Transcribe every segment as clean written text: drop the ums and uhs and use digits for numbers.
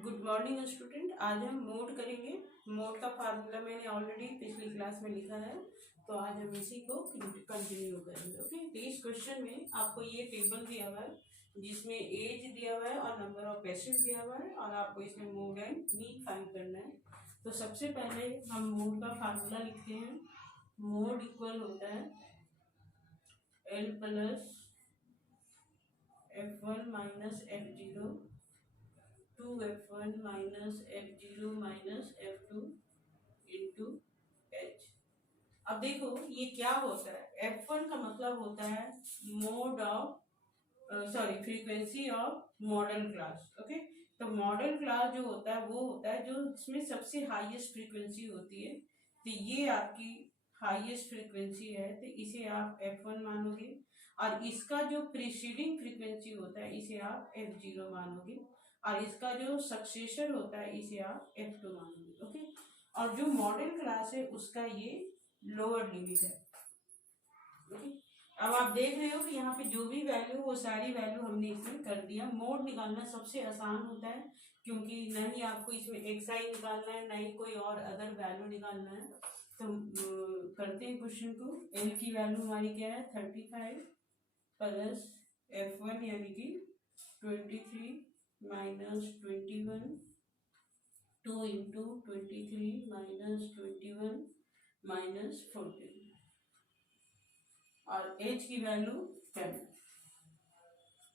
Good morning student. आज हम mode करेंगे। मोड का फार्मूला मैंने ऑलरेडी पिछली क्लास में लिखा है, तो आज हम इसी को कंटिन्यू करेंगे। ओके, तो इस क्वेश्चन में आपको ये टेबल दिया हुआ है जिसमें एज दिया हुआ है और नंबर ऑफ पेशेंट्स दिया हुआ है और आपको इसमें मोड एंड मीन फाइंड करना है। तो सबसे पहले हम मोड का फार्मूला लिखते हैं। मोड इक्वल होता है L plus F1 minus F0 2F1 minus F0 minus F2 into H. अब देखो ये क्या होता है। F1 का मतलब होता है mode of frequency of model class. Okay, तो मॉडल क्लास जो होता है वो होता है जो इसमें सबसे हाईएस्ट फ्रीक्वेंसी होती है। तो ये आपकी हाईएस्ट फ्रीक्वेंसी है, तो इसे आप F1 मानोगे और इसका जो प्रीसीडिंग फ्रीक्वेंसी होता है इसे आप F0 मानोगे और इसका जो सक्सेसर होता है इसे आप F2 मानोगे। ओके, और जो मॉडल क्लास है उसका ये लोअर लिमिट है। ओके, अब आप देख रहे हो कि यहाँ पे जो भी वैल्यू वो सारी वैल्यू हमने इसमें कर दिया। मोड निकालना सबसे आसान होता है क्योंकि न ही आपको इसमें एक्साई निकालना है, न ही कोई और अदर वैल्यू निकालना है। तो करते हैं क्वेश्चन को। एल की वैल्यू हमारी क्या है 35 प्लस F1 यानी कि 23 माइनस 21 2 इंटू 23 माइनस 21 माइनस 14 और एच की वैल्यू 10।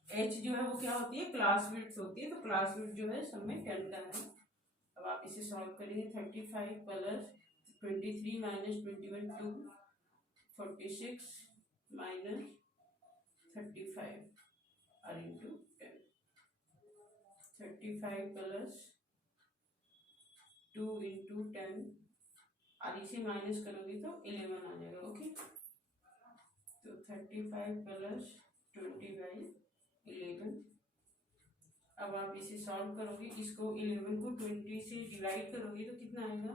एच जो है वो क्या होती है, क्लास विड्थ होती है, तो क्लास विड्थ जो है सब में 10 का है। अब आप इसे सॉल्व करेंगे। 35 प्लस 23 माइनस 21 2 46 माइनस 35 और इंटू 10। 35 प्लस 2 इंटू 10 और इसे माइनस करोगे तो 11 आ जाएगा। ओके, तो 35 प्लस 20/11। अब आप इसे सॉल्व करोगे, इसको 11 को 20 से डिवाइड करोगे तो कितना आएगा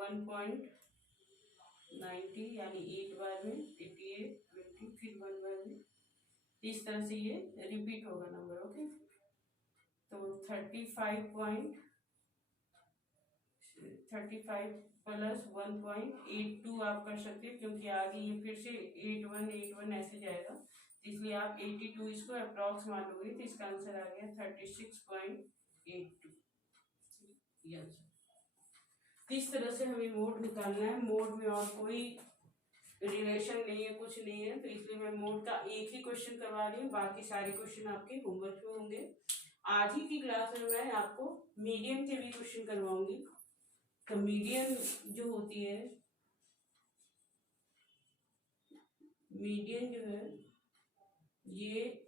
1.90 यानी 8 बार में 88 20 फिर 1 बार में। इस तरह से ये रिपीट होगा नंबर। ओके, तो 35 प्लस 1.82 आप कर सकते हो क्योंकि आगे ये फिर से 81 ऐसे जाएगा, इसलिए आप 82 इसको अप्रॉक्स मानोगे तो इसका आंसर आ गया 36.82। यस, इस तरह से हमें मोड निकालना है। मोड में और कोई रिलेशन नहीं है, कुछ नहीं है, तो इसलिए मैं मोड का एक ही क्वेश्चन करवा रही हूँ, बाकी सारे क्वेश्चन आपके होमवर्क में होंगे। आज ही की क्लास में मैं आपको मीडियम के भी क्वेश्चन करवाऊंगी। तो मीडियन जो होती है, मीडियन जो है ये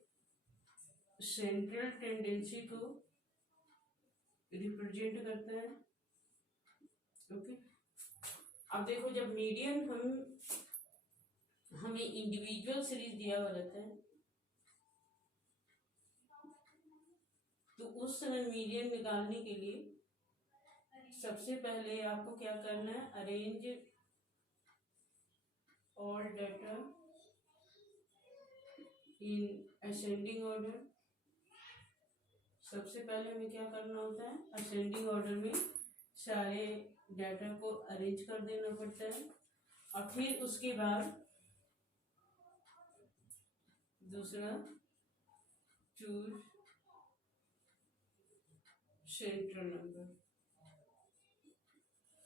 सेंट्रल टेंडेंसी को रिप्रेजेंट करता है। ओके, अब देखो जब मीडियन हमें इंडिविजुअल सीरीज दिया हुआ रहता है तो उस समय मीडियन निकालने के लिए सबसे पहले आपको क्या करना है, arrange all data in ascending order. सबसे पहले हमें क्या करना होता है, असेंडिंग ऑर्डर में सारे डाटा को अरेंज कर देना पड़ता है और फिर उसके बाद दूसरा चूज सेंट्रल नंबर।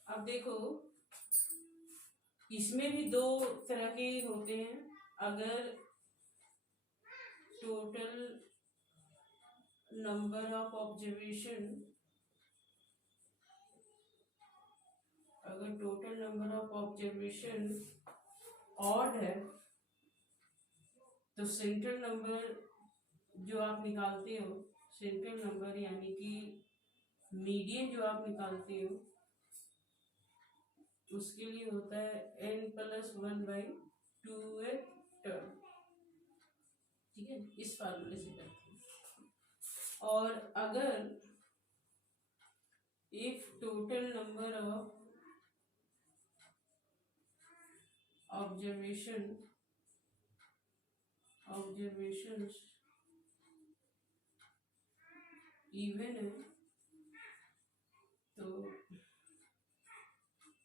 अब देखो इसमें भी दो तरह के होते हैं। अगर total number of observation odd है तो सेंट्रल नंबर जो आप निकालते हो, सेंट्रल नंबर यानी कि मीडियन जो आप निकालते हो उसके लिए होता है n+1/2 टर्म। ठीक है, इस फार्मूले से करते हैं। और अगर if total number of observations even है तो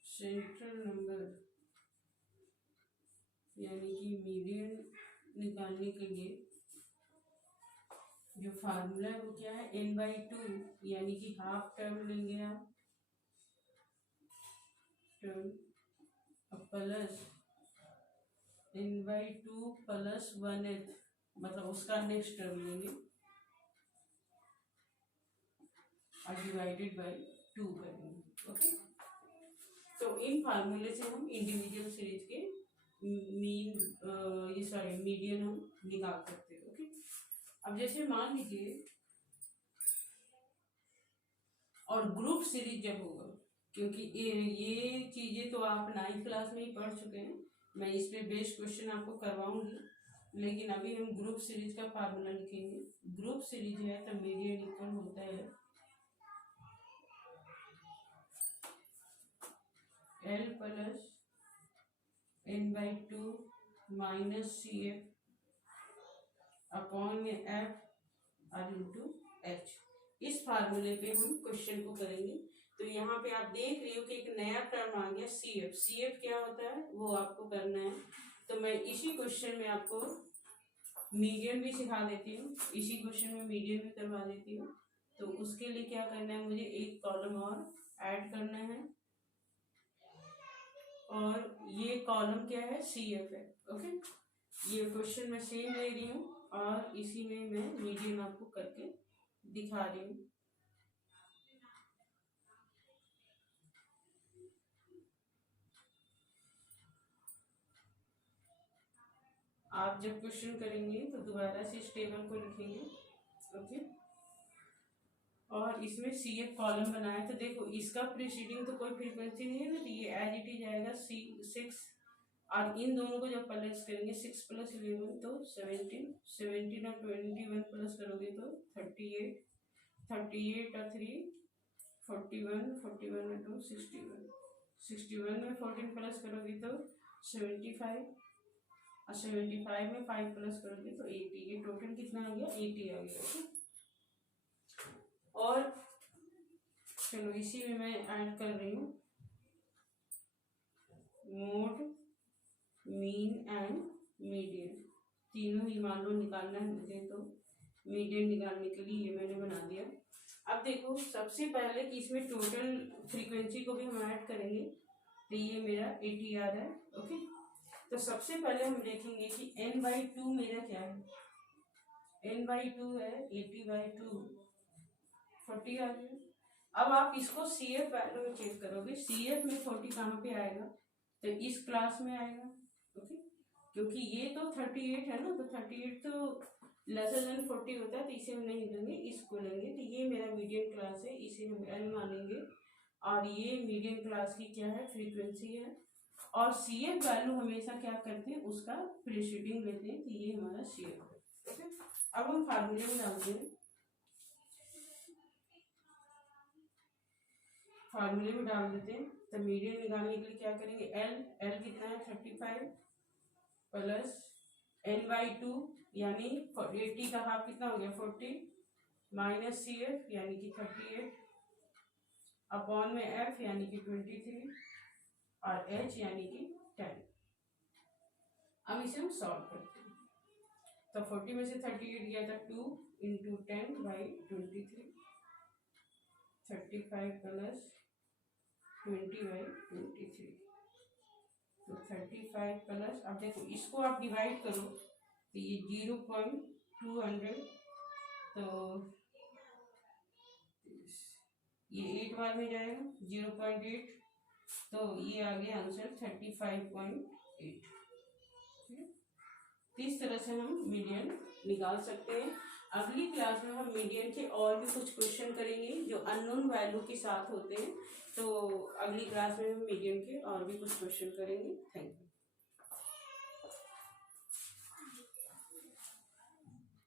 सेंट्रल नंबर यानी कि मीडियन निकालने के लिए जो फार्मूला है वो क्या है, n/2 यानी कि हाफ टर्म लेंगे आप, टर्म प्लस n/2 प्लस 1/8 मतलब उसका नेक्स्ट टर्म लेंगे और डिवाइडेड बाय 2 करेंगे। ओके, तो इन फार्मूले से हम इंडिविजुअल सीरीज के मीडियन हम निकाल सकते हैं। ओके, अब जैसे मान लीजिए और ग्रुप सीरीज जब होगा, क्योंकि ये चीजें तो आप 9th क्लास में ही पढ़ चुके हैं, मैं इस पे बेस्ड क्वेश्चन आपको करवाऊंगी, लेकिन अभी हम ग्रुप सीरीज का फार्मूला लिखेंगे। ग्रुप सीरीज है तो मीडियन इक्वल होता है L plus n/2 minus CF upon में F और इंटू H। इस फार्मूले पे हम क्वेश्चन को करेंगे। तो यहाँ पे आप देख रहे हो कि एक नया टर्म आ गया CF। CF क्या होता है वो आपको करना है। तो मैं इसी क्वेश्चन में आपको मीडियन भी सिखा देती हूँ, इसी क्वेश्चन में मीडियन भी करवा देती हूँ। तो उसके लिए क्या करना है, मुझे एक कॉलम और ऐड करना है और ये कॉलम क्या है, CF है। ओके, ये क्वेश्चन मैं सेम ले रही हूँ और इसी में मैं मीडियन आपको करके दिखा रही हूँ। आप जब क्वेश्चन करेंगे तो दोबारा से इस टेबल को लिखेंगे। ओके, और इसमें CF कॉलम बनाया तो देखो इसका प्रीसीडिंग तो कोई फ्रीक्वेंसी नहीं है ना, तो ये एज इट इज आएगा 6 और इन दोनों को जब प्लस करेंगे 6 + 11 तो 17 और 21 प्लस करोगे तो 38 और 3 41 और 2 61 में 14 प्लस करोगे तो 75 और 75 में 5 प्लस करोगे तो 80। ये टोटल कितना आ गया, 80 आ गया। और चलो इसी में मैं ऐड कर रही हूँ मोड, मीन एंड मीडियन, तीनों ही मान लो निकालना है मुझे, तो मीडियन निकालने के लिए ये मैंने बना दिया। अब देखो सबसे पहले कि इसमें टोटल फ्रीक्वेंसी को भी हम ऐड करेंगे, तो ये मेरा 80 आ रहा है। ओके, तो सबसे पहले हम देखेंगे कि n/2 मेरा क्या है, n/2 है 80/2 40 आ गया। अब आप इसको CF वैल्यू में चेक करोगे, CF में 40 कहाँ पे आएगा, तो इस क्लास में आएगा। ओके, क्योंकि ये तो 38 है ना, तो 38 तो <<40 होता है, तो इसे हम नहीं लेंगे, इसको लेंगे। तो ये मेरा मीडियम क्लास है, इसे हम L मानेंगे और ये मीडियम क्लास की क्या है, फ्रीक्वेंसी है। और CF वैल्यू हमेशा क्या करते हैं, उसका प्रीसीडिंग लेते हैं, तो ये हमारा CF है। ओके, अब हम फार्मूले में डालते हैं, फार्मूले में डाल देते हैं। तो मीडियन निकालने के लिए क्या करेंगे, L कितना है 35 प्लस n/2 यानी 80 का हाफ कितना हो गया 40 माइनस CF यानी कि 38 अपॉन में F यानी कि 23 और H यानी कि 10। अब इसे हम सॉल्व करते हैं। तो 40 में से 38 गया था 2 × 10/23 35 प्लस 20/23 तो 35 प्लस, अब देखो इसको आप डिवाइड करो तो ये 0.200, तो ये 8 बार में जाएगा 0.8, तो ये आ गया आंसर 35.8। इस तरह से हम मीडियन निकाल सकते हैं। अगली क्लास में हम मीडियन के और भी कुछ क्वेश्चन करेंगे जो अननोन वैल्यू के साथ होते हैं। तो अगली क्लास में हम मीडियन के और भी कुछ क्वेश्चन करेंगे। Thank you.